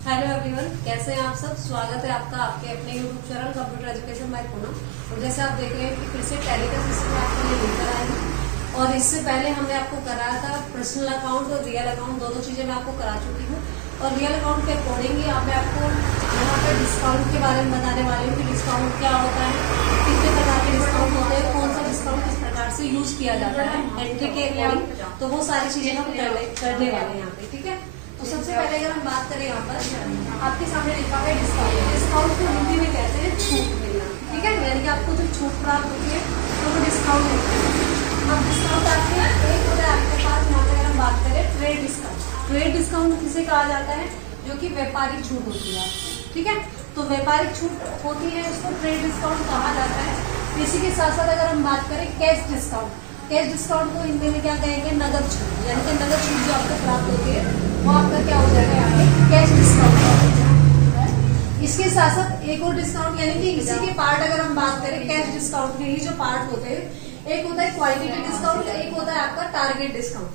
Hello everyone, कैसे हैं आप सब। स्वागत है आपका आपके अपने YouTube channel computer education by Poonam. और जैसे आप देख रहे हैं कि फिर से टैली का सिस्टम आपके लिए लेकर आए हैं। और इससे पहले हमने आपको कराया था पर्सनल अकाउंट और रियल अकाउंट, दोनों चीजें मैं आपको करा चुकी हूँ। और रियल अकाउंट के अकॉर्डिंग ही मैं आपको यहाँ पे डिस्काउंट के बारे में बताने वाली हूँ कि डिस्काउंट क्या होता है, कितने प्रकार के डिस्काउंट होते हैं, कौन सा डिस्काउंट किस प्रकार से यूज किया जाता है एंट्री के अकॉर्डिंग। तो वो सारी चीजें हम करने वाले हैं यहाँ पे, ठीक है। तो सबसे पहले अगर हम बात करें यहाँ पर आपके सामने लिखा है डिस्काउंट। डिस्काउंट को हिंदी में कहते हैं छूट मिलना, ठीक है। यानी कि आपको जो छूट प्राप्त होती है तो वो डिस्काउंट होती है। अब डिस्काउंट आपके एक होता है आपके पास यहाँ पे अगर हम बात करें ट्रेड डिस्काउंट। ट्रेड डिस्काउंट किसे कहा जाता है, जो कि व्यापारिक छूट होती है, ठीक है। तो व्यापारिक छूट होती है उसको ट्रेड डिस्काउंट कहा जाता है। इसी के साथ साथ अगर हम बात करें कैश डिस्काउंट, कैश डिस्काउंट को हिंदी में क्या कहेंगे, नगद छूट। यानी कि नगद छूट जो आपको प्राप्त होती है वो आपका क्या हो जाएगा, यहाँ पे कैश डिस्काउंट हो जाएगा। इसके साथ साथ एक और डिस्काउंट, यानी कि इसी के पार्ट अगर हम बात करें कैश डिस्काउंट के ही जो पार्ट होते हैं, एक होता है क्वांटिटी डिस्काउंट, एक होता है आपका टारगेट डिस्काउंट।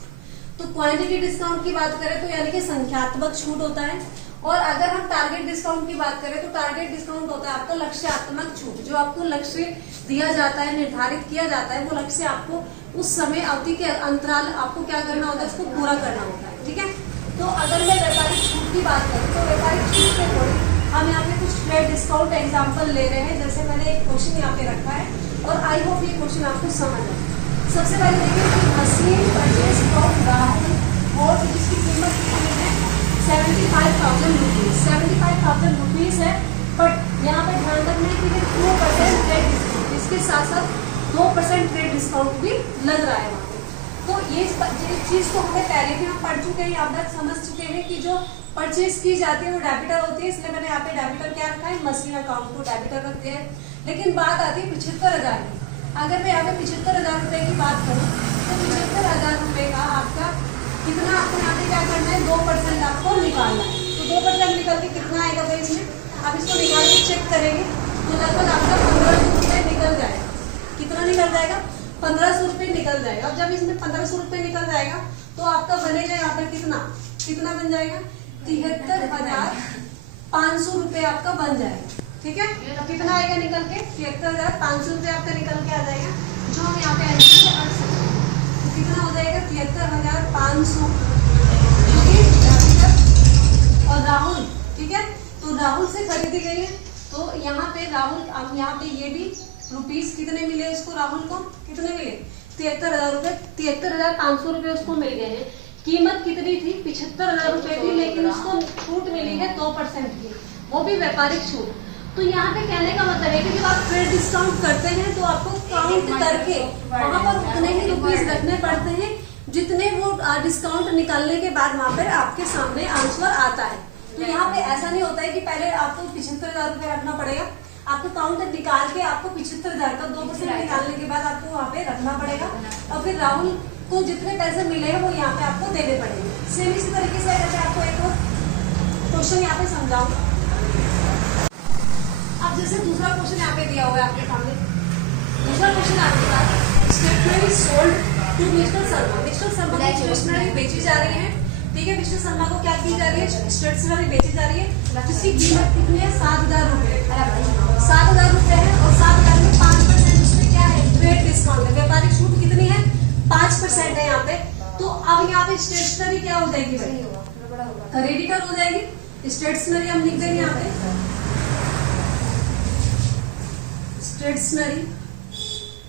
तो क्वांटिटी डिस्काउंट की बात करें तो यानी कि संख्यात्मक छूट होता है। और अगर हम टारगेट डिस्काउंट की बात करें तो टारगेट डिस्काउंट होता है आपका लक्ष्यात्मक छूट। जो आपको लक्ष्य दिया जाता है, निर्धारित किया जाता है, वो लक्ष्य आपको उस समय अवधि के अंतराल आपको क्या करना होता है, उसको पूरा करना होता है, ठीक है। तो अगर मैं व्यापारिक छूट की बात करूँ तो व्यापारिक छूट के अकॉर्डिंग हम यहाँ पे कुछ ट्रेड डिस्काउंट एग्जाम्पल ले रहे हैं। जैसे मैंने एक क्वेश्चन यहाँ पे रखा है और आई होप ये क्वेश्चन आपको समझ आए। सबसे पहले देखिए कि मशीन परचेज फ्रॉम राहुल और जिसकी कीमत कितनी है, 75,000 रुपीज। 75,000 रुपीज है। बट यहाँ पे ध्यान रखना है कि 2% ट्रेड डिस्काउंट, इसके साथ साथ 2% ट्रेड डिस्काउंट भी लग रहा है वहाँ पे। तो ये चीज को हमें पहले भी हम पढ़ चुके हैं, आप तक समझ चुके हैं कि जो परचेज की जाती है वो डेबिटर होती है। इसलिए मैंने यहाँ पे डेबिटर क्या रखा है, मशीन अकाउंट को डेबिटर रख दिया है। लेकिन बात आती है 75,000 की। अगर मैं यहाँ पे 75,000 रुपए की बात करूँ तो 75,000 रुपए का आपका कितना, आपको यहाँ पे क्या करना है, 2% आपको निकालना है। तो 2% निकल के कितना आएगा भाई इसमें, आप इसको निकाल के चेक करेंगे तो लगभग आपका 1,500 रुपये निकल जाएगा। कितना निकल जाएगा, 1,500 रुपये निकल जाएगा। अब जब इसमें 1,500 रुपये निकल जाएगा तो आपका बनेगा यहाँ पे कितना, कितना बन जाएगा, 73,500 रुपये आपका बन जाएगा, ठीक है। तो कितना आएगा निकल के, 73,500 रुपये आपका निकल के आ जाएगा, जो हम यहाँ पे एंट्री से हट सकते हैं। तो कितना हो जाएगा, 73,500 और राहुल, ठीक है। तो राहुल से खरीदी गई है। तो यहाँ पे राहुल, अब यहाँ पे ये भी रुपीस कितने मिले इसको, राहुल को कितने मिले, 73,000 रुपए, 73,500 रुपए उसको मिल गए हैं। कीमत कितनी थी, 75,000 रुपए थी, लेकिन उसको छूट मिली है 2% की, वो भी व्यापारिक छूट। तो यहाँ पे कहने का मतलब है कि जब आप ट्रेड डिस्काउंट करते हैं तो आपको काउंट करके वहां पर उतने ही रुपीस रखने पड़ते हैं जितने वो डिस्काउंट निकालने के बाद वहां पर आपके सामने आंसर आता है। तो यहाँ पे ऐसा नहीं होता है कि पहले आपको 75,000 रुपए रखना पड़ेगा। आपको काउंट निकाल के आपको 75,000 का 2% निकालने के बाद आपको वहाँ पे रखना पड़ेगा। और फिर राहुल को जितने पैसे मिले हैं वो यहाँ पे आपको देने पड़ेंगे। सेम इसी तरीके से अगर मैं आपको एक और क्वेश्चन यहाँ पे समझाऊँ। अब जैसे दूसरा क्वेश्चन यहाँ पे दिया हुआ है आपके सामने। दूसरा क्वेश्चन आपके पास, stationery sold to mister Sharma. Mister Sharma को स्टेशनरी बेची जा रही है, ठीक है। मिस्टर शर्मा को क्या की जा रही है, स्टेशनरी बेची जा रही है, जिसकी कीमत कितनी है, 7,000 रुपए। 7,000 रुपए है और 7,000 में 5% उसमें क्या है, ट्रेड डिस्काउंट है। व्यापारिक छूट कितनी है, 5% है यहाँ पे। तो अब यहाँ पे स्टेशनरी क्या हो जाएगी भाई, क्रेडिटर हो जाएगी। स्टेशनरी हम लिख देंगे यहाँ पे, स्टेशनरी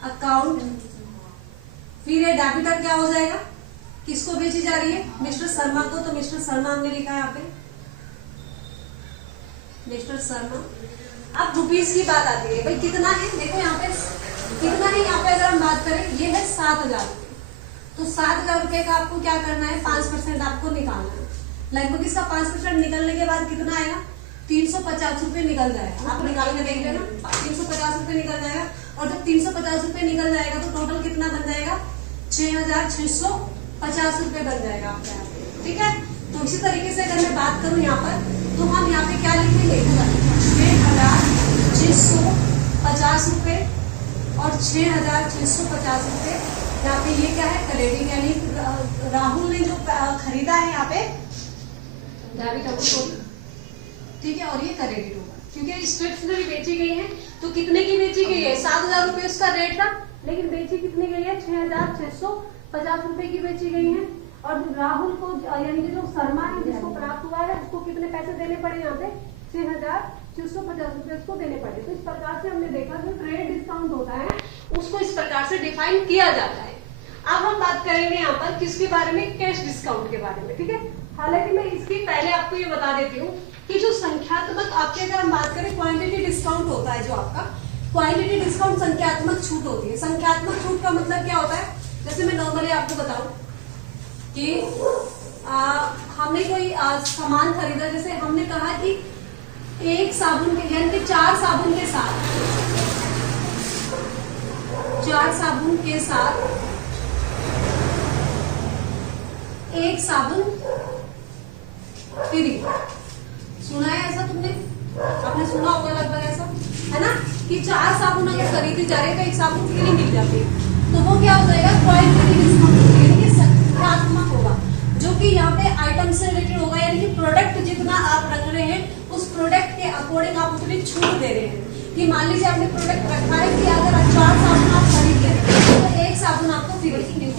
अकाउंट। फिर ये डेबिटर क्या हो जाएगा, किसको बेची जा रही है, मिस्टर शर्मा को। तो मिस्टर शर्मा हमने लिखा है यहाँ पे, मिस्टर शर्मा। अब रुपीस की बात आती है, भाई कितना है, देखो यहाँ पे कितना है। यहाँ पे अगर हम बात करें ये है 7,000 रुपए। तो 7,000 रुपए का आपको क्या करना है, 5% आपको निकालना है। लगभग इसका 5% निकलने के बाद कितना आएगा, 350 रुपए निकल जाएगा। आप निकाल के देख लेना, 350 रुपए निकल जाएगा। और जब 350 रुपए निकल जाएगा तो टोटल कितना बन जाएगा, 6,650 रुपए बन जाएगा आपके यहाँ पे, ठीक है। तो इसी तरीके से अगर मैं बात करूँ यहाँ पर, तो हम यहाँ पे क्या लिखेंगे, 6,650 रुपए और 6,650 रुपए। यहाँ पे ये क्या है, क्रेडिट, यानी राहुल ने जो खरीदा है यहाँ पे डेबिट ठीक है, और ये क्रेडिट होगा क्योंकि स्टेशनरी बेची गई है। तो कितने की बेची गई है? 7,000 रुपए उसका रेट था, लेकिन बेची कितनी गई है? 6,650 रुपए की बेची गई है। और राहुल को यानी कि जो शर्मा है जिसको प्राप्त हुआ है उसको कितने पैसे देने पड़े? यहाँ पे 6,650 रुपए उसको देने पड़े। तो इस प्रकार से हमने देखा जो ट्रेड डिस्काउंट होता है उसको इस प्रकार से डिफाइन किया जाता है। अब हम बात करेंगे यहाँ पर किसके बारे में? कैश डिस्काउंट के बारे में, ठीक है। हालांकि मैं इसकी पहले आपको ये बता देती हूँ कि जो संख्यात्मक आपके अगर हम बात करें क्वांटिटी डिस्काउंट होता है, जो आपका क्वांटिटी डिस्काउंट संख्यात्मक छूट होती है। संख्यात्मक छूट का मतलब क्या होता है? जैसे मैं नॉर्मली आपको बताऊं कि हमने कोई सामान खरीदा, जैसे हमने कहा कि एक साबुन के यानी कि 4 साबुन के साथ 4 साबुन के साथ एक साबुन फ्री। सुना है ऐसा तुमने? आपने सुना होगा लगभग ऐसा, है ना, कि 4 साबुन अगर खरीदी जा रही है तो एक साबुन फ्री मिल जाती है। तो वो क्या हो जाएगा? क्वांटिटी डिस्काउंट यानी कि संख्यात्मक होगा, जो कि यहाँ पे आइटम से रिलेटेड होगा, यानी कि प्रोडक्ट जितना आप रख रहे हैं उस प्रोडक्ट के अकॉर्डिंग आप उतनी छूट दे रहे हैं। कि मान लीजिए आपने प्रोडक्ट रखा है कि अगर 4 साबुन आप खरीद रहे हैं तो एक साबुन आपको फ्री,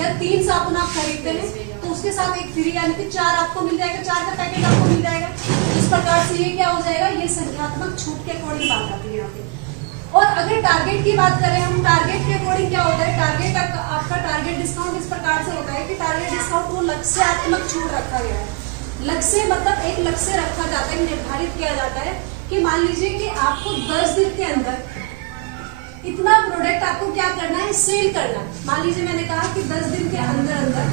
या 3 साबुन आप खरीदते हैं तो उसके साथ एक फ्री, यानी कि 4 आपको मिल जाएगा, 4 का पैकेट आपको मिल जाएगा। इस प्रकार से ये क्या हो जाएगा? ये संख्यात्मक छूट के अकॉर्डिंग बात आती है यहाँ पे। और अगर टारगेट की बात करें हम, टारगेट के अकॉर्डिंग क्या होता है? टारगेट आपका टारगेट डिस्काउंट इस प्रकार से होता है कि टारगेट डिस्काउंट वो लक्ष्यात्मक छूट रखा गया है। लक्ष्य मतलब एक लक्ष्य रखा जाता है, निर्धारित किया जाता है कि मान लीजिए कि आपको 10 दिन के अंदर इतना प्रोडक्ट आपको क्या करना है? सेल करना है। मान लीजिए मैंने कहा कि 10 दिन के अंदर अंदर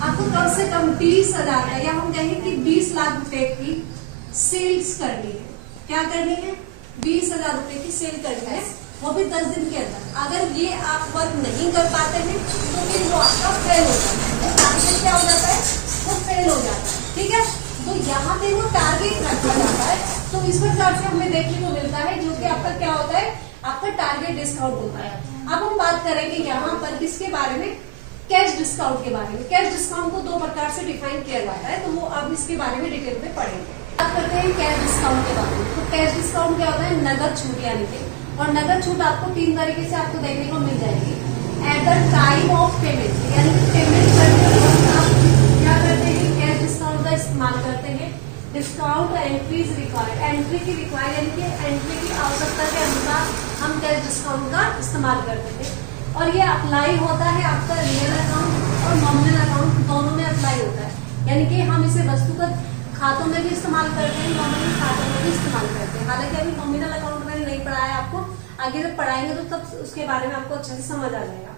आपको कम से कम 20,000 या हम कहें कि 20 लाख रुपए की सेल्स करनी है। क्या करनी है? 20,000 रुपए की सेल करनी है, वो भी 10 दिन के अंदर। अगर ये आप वर्क नहीं कर पाते हैं तो फिर वो आपका फेल हो जाता है, वो टारगेट क्या हो जाता है? वो फेल हो जाता है, ठीक है। तो यहाँ पे वो टारगेट रखा जाता है। तो इस प्रकार से हमें देखने को मिलता है, जो कि आपका क्या होता है? आपका टारगेट डिस्काउंट होता है। अब हम बात करेंगे यहाँ पर किसके बारे में? कैश डिस्काउंट के बारे में। कैश डिस्काउंट को 2 प्रकार से डिफाइन किया जाता है, तो वो अब इसके बारे में डिटेल में पढ़ेंगे। बात करते हैं कैश डिस्काउंट के बारे में। तो कैश डिस्काउंट क्या होता है? नगद छूट यानी कि, और नगद छूट आपको 3 तरीके से आपको देखने को मिल जाएगी। At the time of payment, यानी कि पेमेंट करने के वक्त आप क्या करते हैं? कैश डिस्काउंट का इस्तेमाल करते हैं। डिस्काउंट एंट्रीज रिक्वायर्ड, एंट्री की रिक्वायर यानी कि एंट्री की आवश्यकता के अनुसार हम कैश डिस्काउंट का इस्तेमाल करते हैं। और ये अप्लाई होता है आपका रियल अकाउंट और नॉमिनल अकाउंट दोनों में अप्लाई होता है, यानी कि हम इसे वस्तुगत खातों में भी इस्तेमाल करते हैं, नॉमिनल खातों में भी इस्तेमाल करते हैं। हालांकि अभी नॉमिनल अकाउंट मैंने नहीं पढ़ाया आपको, आगे जब पढ़ाएंगे तो तब उसके बारे में आपको अच्छे से समझ आ जाएगा।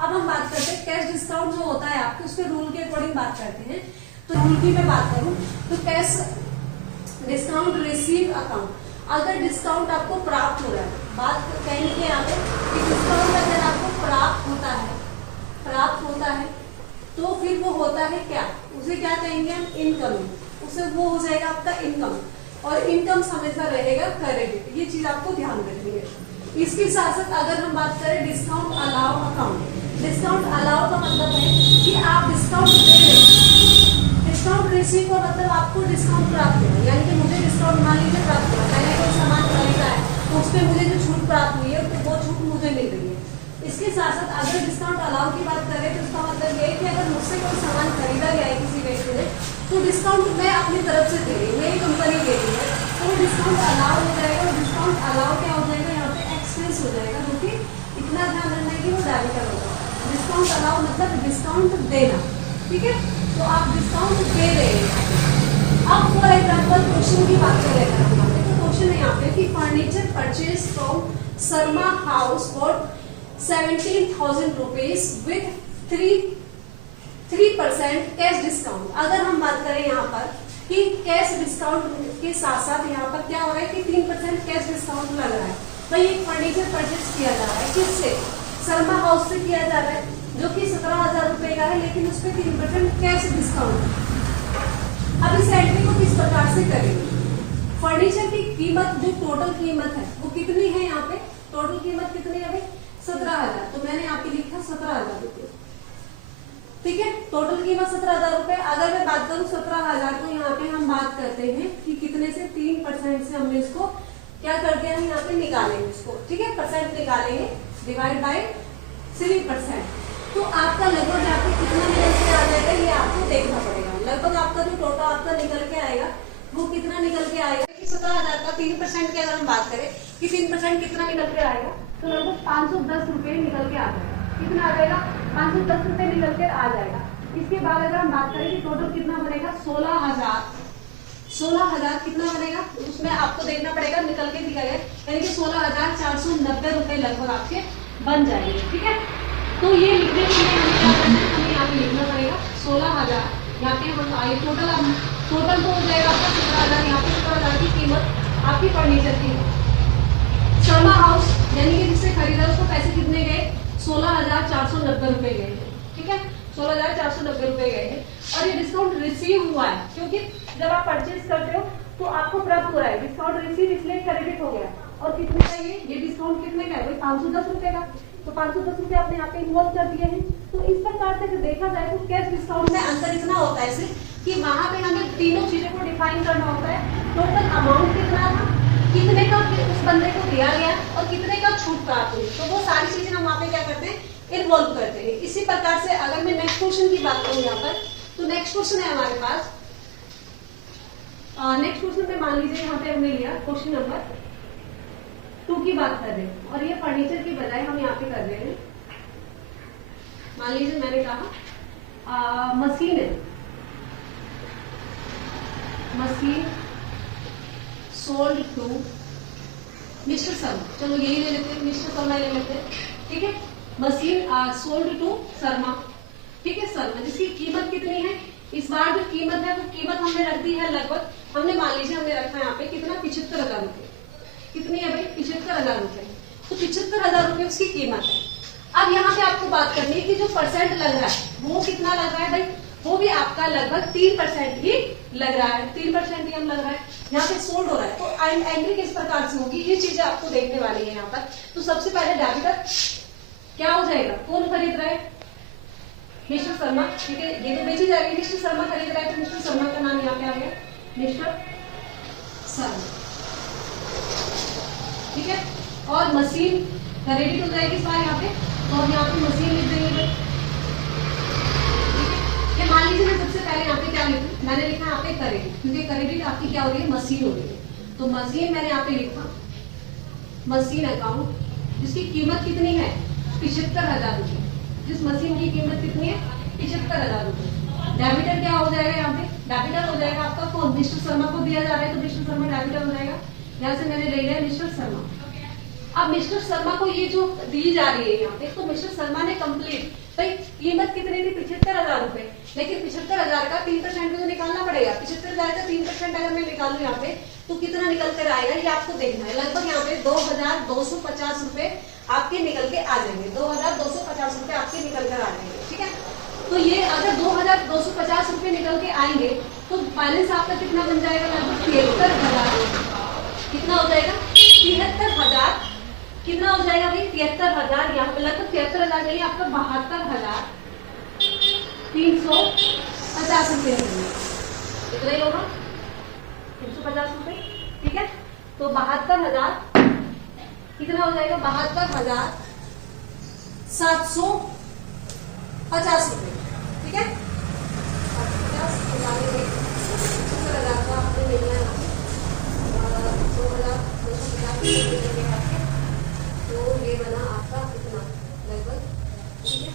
अब हम बात करते हैं कैश डिस्काउंट जो होता है आपके, उसके रूल के अकॉर्डिंग बात करते हैं। तो रूल की मैं बात करूं तो कैश डिस्काउंट रिसीव अकाउंट, अगर डिस्काउंट आपको प्राप्त हो रहा है, बात कहेंगे कि यहाँ पे कि डिस्काउंट अगर आपको प्राप्त होता है तो फिर वो होता है क्या? उसे क्या कहेंगे हम? इनकमिंग। उसे वो हो जाएगा आपका इनकम, और इनकम हमेशा रहेगा क्रेडिट। ये चीज आपको ध्यान रखनी है। इसके साथ साथ अगर हम बात करें discount allow account, discount allow का मतलब है कि आप डिस्काउंट दे रहे हैं। डिस्काउंट रिसीव का मतलब आपको डिस्काउंट प्राप्त हुआ, यानी कि मुझे डिस्काउंट मान लीजिए प्राप्त हुआ, मैंने कोई सामान खरीदा है तो उस पर मुझे जो छूट प्राप्त हुई है तो वो छूट मुझे मिल रही है। इसके साथ साथ अगर डिस्काउंट अलाउ की बात करें तो उसका मतलब ये है कि अगर मुझसे कोई सामान खरीदा गया है किसी व्यक्ति ने तो डिस्काउंट मैं अपनी तरफ से दे रही हूँ, मेरी कंपनी दे रही है, तो वो डिस्काउंट अलाउ हो जाएगा। और डिस्काउंट अलाउ क्या हो जाएगा? यहाँ पे एक्सपेंस हो जाएगा, जो कि इतना ध्यान रखना है कि वो डेबिटर होगा। डिस्काउंट अलाउ मतलब डिस्काउंट देना, ठीक है। तो आप डिस्काउंट दे रहे हैं। अब फॉर एग्जाम्पल क्वेश्चन की बात करें अगर हम, तो क्वेश्चन है यहाँ पे कि furniture purchase from Sharma house for 17,000 rupees with 3% cash discount. अगर हम बात करें यहाँ पर कि कैश डिस्काउंट के साथ साथ यहाँ पर क्या हो रहा है कि 3% कैश डिस्काउंट लग रहा है। भाई एक फर्नीचर परचेज किया जा रहा है, किससे? शर्मा हाउस से किया जा रहा है, जो कि 17,000 रुपए का है, लेकिन उस पर 3% कैश डिस्काउंट। अब इस एंट्री को किस प्रकार से करेंगे? फर्नीचर की कीमत जो टोटल कीमत है वो कितनी है? यहाँ पे टोटल कीमत कितनी है? 17,000। तो मैंने यहाँ पे लिखा 17,000 रुपये, ठीक है। टोटल कीमत 17,000 रुपए। अगर मैं बात करूँ 17,000 को यहाँ पे हम बात करते हैं कि कितने से 3% से हमने इसको क्या कर दिया है, यहाँ पे निकालेंगे इसको, ठीक है, परसेंट निकालेंगे, डिवाइड बाय 3%। तो आपका लगभग यहाँ पे कितना निकल के आ जाएगा ये आपको देखना पड़ेगा। लगभग आपका जो टोटल आपका निकल के आएगा वो कितना निकल के आएगा कि 17,000 का 3% की अगर हम बात करें कि 3% कितना निकल के आएगा, तो लगभग 510 रुपये निकल के आ जाएगा। कितना आ जाएगा, 510 रुपये निकल के आ जाएगा। इसके बाद अगर हम बात करें कि टोटल कितना बनेगा, 16,000 कितना बनेगा, उसमें आपको देखना पड़ेगा निकल के दिया गया, यानी कि 16,490 रुपये लगभग आपके बन जाएंगे, ठीक है। तो ये लिखने के लिए हमें क्या करना है, हमें यहाँ पे लिखना पड़ेगा 16,000, यहाँ पे हम आए टोटल तो हो जाएगा आपका 17,000, यहाँ पे 17,000 की कीमत आपकी फर्नीचर की है। शर्मा हाउस यानी कि जिससे खरीदा उसको पैसे कितने गए, 16,490 रुपये गए हैं, ठीक है, 16,490 रुपये गए हैं। और ये डिस्काउंट रिसीव हुआ है, क्योंकि जब आप परचेज करते हो तो आपको प्राप्त हो रहा है, डिस्काउंट रिसीव इसलिए क्रेडिट हो गया। और कितने का ये डिस्काउंट कितने का है भाई, 510 रुपये का, तो 510 रुपये आपने यहाँ पे इन्वॉल्व कर दिए हैं। तो इस प्रकार से देखा जाए तो कैश डिस्काउंट में अंतर इतना होता है सिर्फ कि वहां पे हमें तीनों चीजों को डिफाइन करना होता है, टोटल अमाउंट कितना था, कितने का उस बंदे को दिया गया और कितने का छूट प्राप्त हुई, तो वो सारी चीजें हम वहाँ पे क्या करते हैं, इन्वॉल्व करते हैं। इसी प्रकार से अगर मैं नेक्स्ट क्वेश्चन की बात करूँ यहाँ पर, तो नेक्स्ट क्वेश्चन है हमारे पास, नेक्स्ट क्वेश्चन में मान लीजिए यहाँ पे हमने लिया क्वेश्चन नंबर 2 की बात कर रहे हैं, और ये फर्नीचर की बजाय हम यहाँ पे कर रहे हैं, मान लीजिए मैंने कहा मशीन है, machine sold to mister Sharma, चलो यही ले लेते हैं, मिस्टर शर्मा ले लेते हैं, ठीक है, मशीन सोल्ड टू शर्मा, ठीक है, शर्मा, जिसकी कीमत कितनी है, इस बार जो कीमत है वो कीमत हमने रख दी है लगभग, हमने मान लीजिए हमने रखा है यहाँ पे कितना, 75,000 रुपये, कितनी है भाई, 75,000 रुपये, तो 75,000 रुपये उसकी कीमत है। अब यहाँ पे आपको बात करनी है कि जो परसेंट लग रहा है वो कितना लग रहा है भाई, वो भी आपका लगभग 3% ही लग रहा है, 3% ही हम लग रहा है, यहाँ पे सोल्ड हो रहा है। तो एंट्री किस प्रकार से होगी, ये चीजें आपको देखने वाली है यहाँ पर। तो सबसे पहले डेबिटर क्या हो जाएगा, कौन खरीद रहा है, मिस्टर शर्मा, ठीक है, ये तो बेची जाएगी, मिस्टर शर्मा खरीद रहा है, तो मिस्टर शर्मा का नाम यहाँ पे आ गया, मिस्टर शर्मा, ठीक है। और मशीन क्रेडिट हो जाएगी इस बार यहाँ पे, तो हम यहाँ पे मशीन लिख देंगे, ठीक है। ये मान लीजिए मैं सबसे पहले यहाँ पे क्या लिखूं, मैंने लिखा यहाँ पे क्रेडिट, क्योंकि क्रेडिट आपकी क्या हो रही है, मशीन हो रही है, तो मशीन मैंने यहाँ पे लिखा मशीन अकाउंट, जिसकी कीमत कितनी है, 75,000 रुपये, जिस मशीन की कीमत कितनी है, 75,000 रुपये। डेबिटर क्या हो जाएगा यहाँ पे, डेबिटर हो जाएगा आपका कौन, मिस्टर शर्मा को दिया जा रहा है, तो मिस्टर शर्मा डेबिटर हो जाएगा, यहाँ से मैंने ले लिया मिस्टर शर्मा। अब मिस्टर शर्मा को ये जो दी जा रही है यहाँ पे, तो मिस्टर शर्मा ने कंप्लीट, भाई कीमत कितनी थी, 75,000 रुपए, लेकिन 75,000 का 3% तो निकालना पड़ेगा, 75,000 का 3% अगर मैं निकालू यहाँ पे तो कितना निकल कर आएगा, ये आपको देखना है। लगभग यहाँ पे 2,250 रुपए आपके निकल के आ जाएंगे, 2,250 रुपए आपके निकल कर आ जाएंगे, ठीक है। तो ये अगर 2,250 रुपए निकल के आएंगे तो बैलेंस आपका कितना बन जाएगा, लगभग 73,000, कितना हो जाएगा, 73,000, कितना हो जाएगा भाई, 73,000, यहाँ पे लगभग 73,000 नहीं, आपका 72,350 रुपये कितना ही होगा, 350 रुपये, ठीक है। तो 72,000 कितना हो जाएगा, 72,750 रुपये, ठीक है। 75,000 का आपने मिलना है, 2,250 तो ये बना आपका इतना लगभग, ठीक है,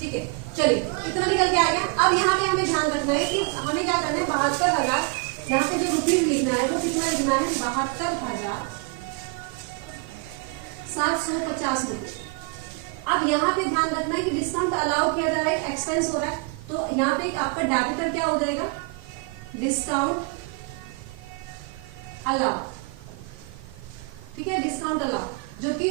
ठीक है। चलिए इतना निकल के आ गया। अब यहाँ पे हमें ध्यान रखना है कि हमें क्या करना है, 72,000, यहाँ पे जो रुपीज लिखना है वो कितना लिखना है, 72,750 रुपये। अब यहाँ पे ध्यान रखना है कि डिस्काउंट अलाउ किया जा रहा है, एक्सपेंस हो रहा है, तो यहाँ पे आपका डेबिटर क्या हो जाएगा, डिस्काउंट अलाउ, ठीक है, डिस्काउंट अलाउ, जो कि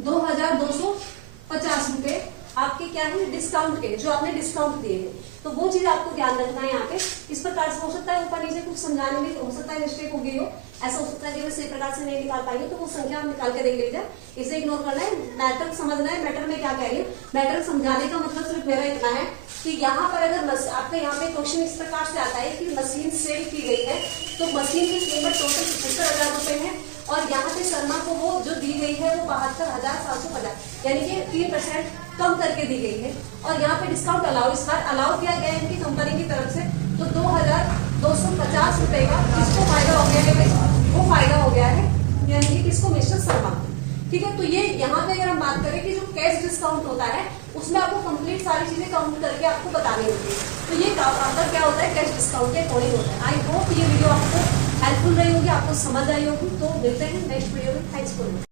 2,250 रुपये आपके क्या है डिस्काउंट के, जो आपने डिस्काउंट दिए हैं, तो वो चीज आपको ध्यान रखना है यहाँ पे। इस प्रकार से हो सकता है ऊपर नीचे कुछ समझाने में हो सकता है मिस्टेक हो गई हो, ऐसा हो सकता है कि मैं सही प्रकार से नहीं निकाल पाई हूँ, तो वो संख्या आप निकाल के देख लीजिए, इसे इग्नोर करना है। मैटर समझना है, मैटर में क्या कह रही है। मैटर समझाने का मतलब सिर्फ मेरा इतना है कि यहाँ पर अगर आपका यहाँ पे क्वेश्चन इस प्रकार से आता है कि मशीन सेल की गई है, तो मशीन की कीमत टोटल 75,000 रुपए है, और यहाँ पे शर्मा को वो जो दी गई है वो 72,750, यानी कि 3% कम करके दी गई है। और यहाँ पे डिस्काउंट अलाउ इस बार अलाउ किया गया है इनकी कंपनी की तरफ से, तो 2,250 रुपए का किसको फायदा हो गया है भाई, वो फायदा हो गया है, यानी कि किसको, मिस्टर शर्मा। ठीक है, तो ये यहाँ पे अगर हम बात करें कि जो कैश डिस्काउंट होता है उसमें आपको कंप्लीट सारी चीजें काउंट करके आपको बतानी होती है, तो ये आपका क्या होता है कैश डिस्काउंट के अकॉर्डिंग होता है। आई होप ये वीडियो आपको हेल्पफुल रही होगी, आपको समझ आई होगी। तो मिलते हैं नेक्स्ट वीडियो में। Thanks for